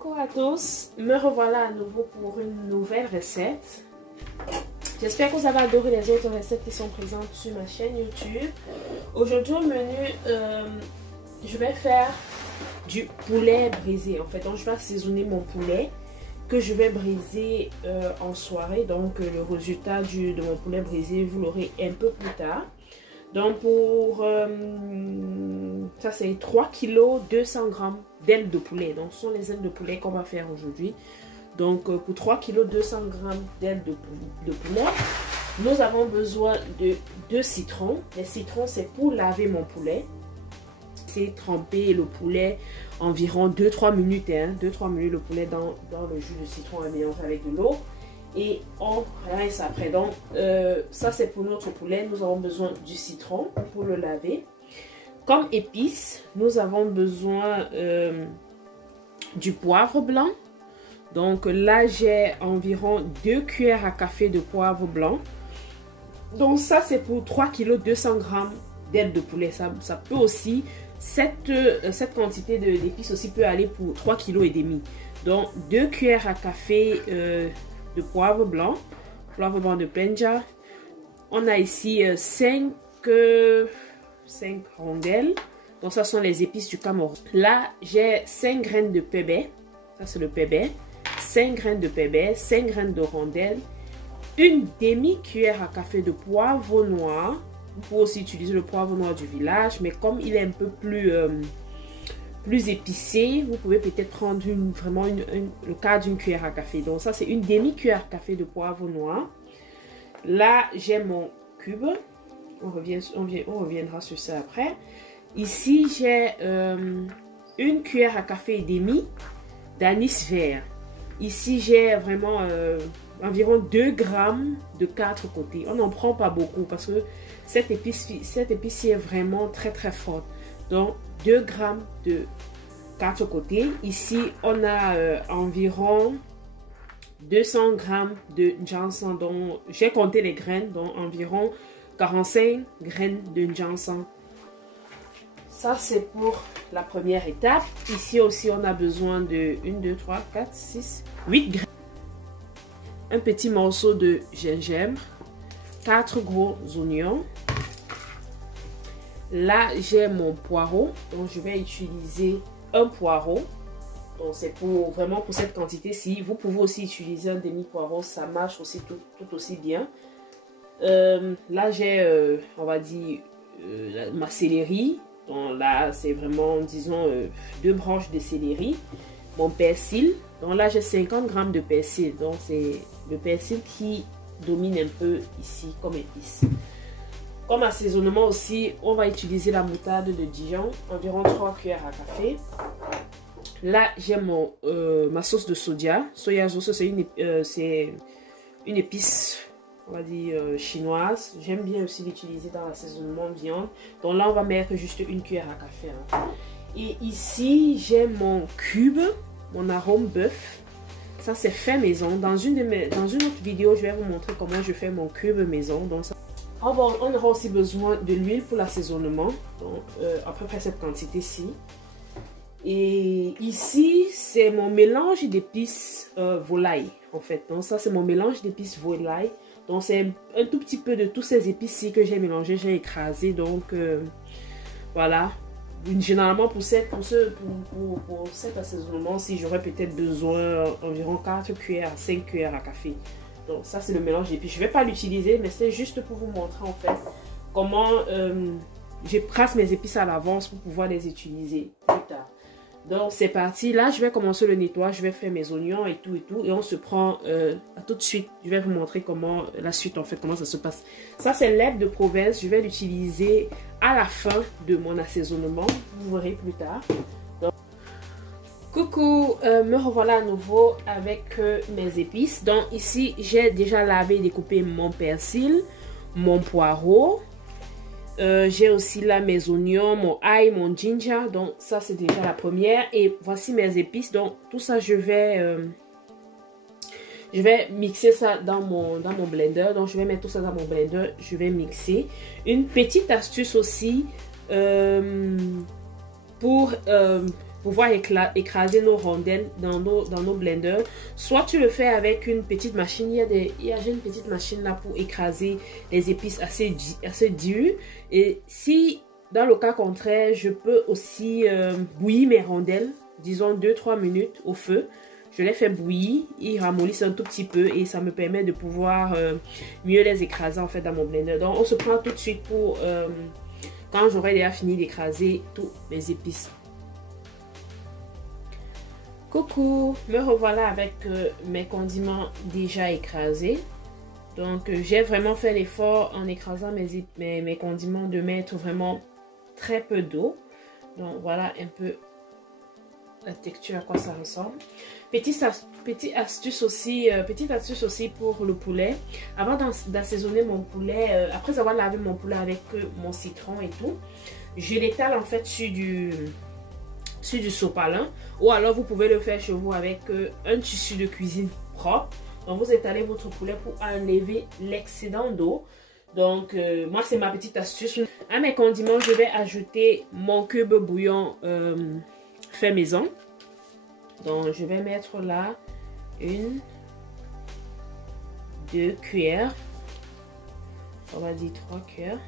Coucou à tous, me revoilà à nouveau pour une nouvelle recette. J'espère que vous avez adoré les autres recettes qui sont présentes sur ma chaîne YouTube. Aujourd'hui au menu, je vais faire du poulet brisé en fait. Donc je vais assaisonner mon poulet que je vais briser en soirée. Donc le résultat de mon poulet brisé, vous l'aurez un peu plus tard. Donc pour ça c'est 3 kg 200 g d'ailes de poulet. Donc ce sont les ailes de poulet qu'on va faire aujourd'hui. Donc pour 3 kg 200 g d'ailes de poulet, nous avons besoin de 2 citrons. Les citrons c'est pour laver mon poulet. C'est tremper le poulet environ 2-3 minutes. 2-3 minutes le poulet dans le jus de citron à mélanger avec de l'eau. Et on rince après. Donc ça c'est pour notre poulet. Nous avons besoin du citron pour le laver. Comme épices, nous avons besoin du poivre blanc. Donc là j'ai environ 2 cuillères à café de poivre blanc. Donc ça c'est pour 3 kg 200 g d'ailes de poulet. Ça peut aussi, cette quantité d'épices aussi peut aller pour 3 kg et demi. Donc 2 cuillères à café de poivre blanc de Penja. On a ici 5 rondelles. Donc ça sont les épices du Cameroun. Là j'ai 5 graines de pébé. Ça c'est le pébé. 5 graines de pébé, 5 graines de rondelles, une demi-cuillère à café de poivre noir. Vous pouvez aussi utiliser le poivre noir du village, mais comme il est un peu plus épicé, vous pouvez peut-être prendre le quart d'une cuillère à café. Donc ça c'est une demi-cuillère à café de poivre noir. Là j'ai mon cube. On reviendra sur ça après. Ici j'ai une cuillère à café et demi d'anis vert. Ici j'ai vraiment environ 2 grammes de 4 côtés. On n'en prend pas beaucoup parce que cette épice est vraiment très très forte. Donc 2 grammes de 4 côtés. Ici on a environ 200 grammes de ginseng. Donc j'ai compté les graines, donc environ 45 graines de ginseng. Ça c'est pour la première étape. Ici aussi on a besoin de 1, 2, 3, 4, 6, 8 graines. Un petit morceau de gingembre. 4 gros oignons. Là j'ai mon poireau. Donc je vais utiliser un poireau. Donc c'est vraiment pour cette quantité-ci. Vous pouvez aussi utiliser un demi-poireau. Ça marche aussi tout aussi bien. Là j'ai on va dire ma céleri. Donc là c'est vraiment disons 2 branches de céleri. Mon persil. Donc là j'ai 50 g de persil. Donc c'est le persil qui domine un peu ici comme épice. Comme assaisonnement aussi, on va utiliser la moutarde de Dijon, environ 3 cuillères à café. Là j'ai ma sauce de soja. Soya sauce c'est une épice, on va dire chinoise. J'aime bien aussi l'utiliser dans l'assaisonnement de viande. Donc là on va mettre juste 1 cuillère à café. Et ici j'ai mon cube, mon arôme bœuf. Ça c'est fait maison. Dans une autre vidéo je vais vous montrer comment je fais mon cube maison. Donc ça... on aura aussi besoin de l'huile pour l'assaisonnement. Donc à peu près cette quantité-ci. Et ici c'est mon mélange d'épices volaille en fait. Donc ça c'est mon mélange d'épices volaille. Donc c'est un tout petit peu de tous ces épices-ci que j'ai mélangé, j'ai écrasé. Donc voilà. Généralement pour cet assaisonnement, si j'aurais peut-être besoin environ 4 cuillères, 5 cuillères à café. Donc ça c'est le mélange d'épices. Je ne vais pas l'utiliser, mais c'est juste pour vous montrer en fait comment j'écrase mes épices à l'avance pour pouvoir les utiliser plus tard. Donc c'est parti, là je vais commencer le nettoyage, je vais faire mes oignons et tout et on se prend à tout de suite. Je vais vous montrer comment la suite en fait, comment ça se passe. Ça c'est l'herbe de province, je vais l'utiliser à la fin de mon assaisonnement, vous verrez plus tard. Donc, coucou, me revoilà à nouveau avec mes épices. Donc ici j'ai déjà lavé et découpé mon persil, mon poireau. J'ai aussi là mes oignons, mon ail, mon ginger. Donc ça c'est déjà la première. Et voici mes épices. Donc tout ça je vais mixer ça dans mon blender. Donc je vais mettre tout ça dans mon blender. Je vais mixer. Une petite astuce aussi pour pouvoir écraser nos rondelles dans nos blenders. Soit tu le fais avec une petite machine. J'ai une petite machine là pour écraser les épices assez dures. Et si dans le cas contraire, je peux aussi bouillir mes rondelles, disons 2-3 minutes au feu. Je les fais bouillir, ils ramollissent un tout petit peu et ça me permet de pouvoir mieux les écraser en fait dans mon blender. Donc on se prend tout de suite pour quand j'aurai déjà fini d'écraser toutes mes épices. Coucou, me revoilà avec mes condiments déjà écrasés. Donc j'ai vraiment fait l'effort en écrasant mes condiments de mettre vraiment très peu d'eau. Donc voilà un peu la texture, à quoi ça ressemble. Petite astuce aussi pour le poulet. Avant d'assaisonner mon poulet, après avoir lavé mon poulet avec mon citron et tout, je l'étale en fait sur du sopalin, ou alors vous pouvez le faire chez vous avec un tissu de cuisine propre. Donc vous étalez votre poulet pour enlever l'excédent d'eau. Donc moi c'est ma petite astuce. À mes condiments, je vais ajouter mon cube bouillon fait maison. Donc je vais mettre là 1, 2 cuillères, on va dire 3 cuillères.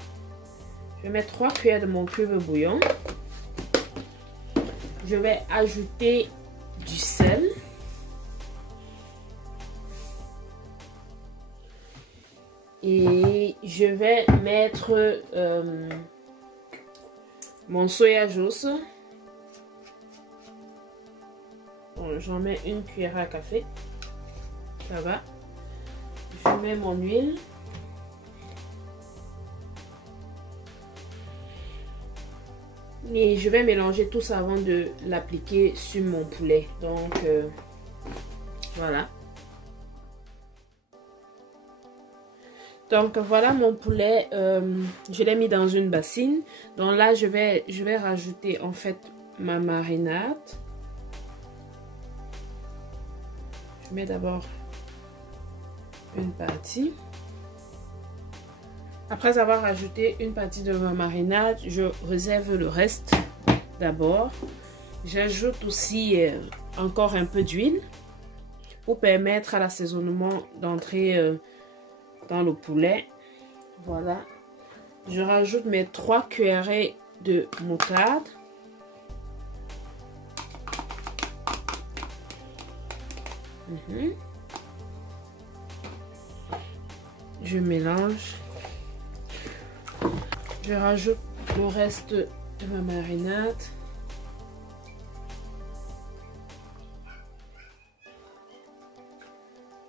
Je vais mettre 3 cuillères de mon cube bouillon. Je vais ajouter du sel. Et je vais mettre mon soya sauce. Bon, j'en mets une cuillère à café. Ça va. Je mets mon huile. Et je vais mélanger tout ça avant de l'appliquer sur mon poulet. Donc, voilà. Donc, voilà mon poulet. Je l'ai mis dans une bassine. Donc là, je vais rajouter en fait ma marinade. Je mets d'abord une partie. Après avoir ajouté une partie de ma marinade, je réserve le reste d'abord. J'ajoute aussi encore un peu d'huile pour permettre à l'assaisonnement d'entrer dans le poulet. Voilà. Je rajoute mes 3 cuillerées de moutarde. Je mélange. Je rajoute le reste de ma marinade.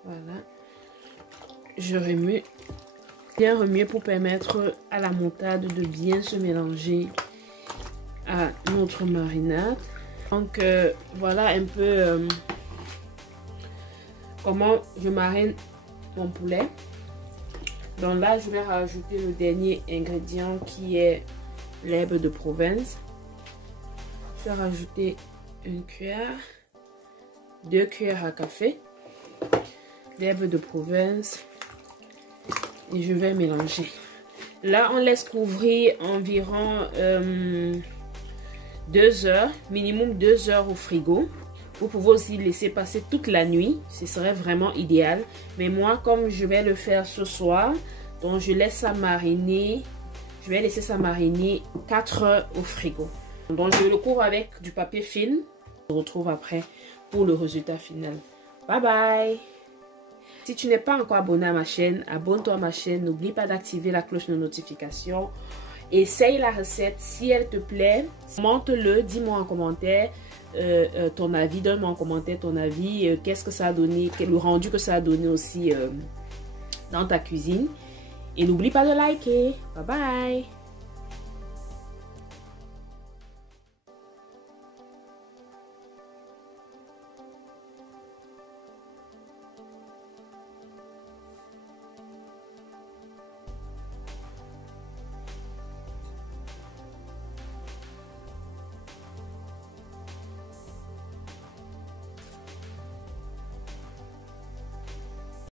Voilà. Je remue. Bien remuer pour permettre à la moutarde de bien se mélanger à notre marinade. Donc voilà un peu comment je marine mon poulet. Donc là, je vais rajouter le dernier ingrédient qui est l'herbe de Provence. Je vais rajouter une cuillère, 2 cuillères à café d'herbe de Provence et je vais mélanger. Là, on laisse couvrir environ 2 heures, minimum 2 heures au frigo. Vous pouvez aussi laisser passer toute la nuit, ce serait vraiment idéal. Mais moi, comme je vais le faire ce soir, donc je laisse ça mariner. Je vais laisser ça mariner 4 heures au frigo. Donc je le couvre avec du papier film. On se retrouve après pour le résultat final. Bye bye! Si tu n'es pas encore abonné à ma chaîne, abonne-toi à ma chaîne. N'oublie pas d'activer la cloche de notification. Essaye la recette si elle te plaît. Commente-le, dis-moi en commentaire ton avis. Donne-moi en commentaire ton avis. Qu'est-ce que ça a donné, le rendu que ça a donné aussi dans ta cuisine. Et n'oublie pas de liker. Bye bye!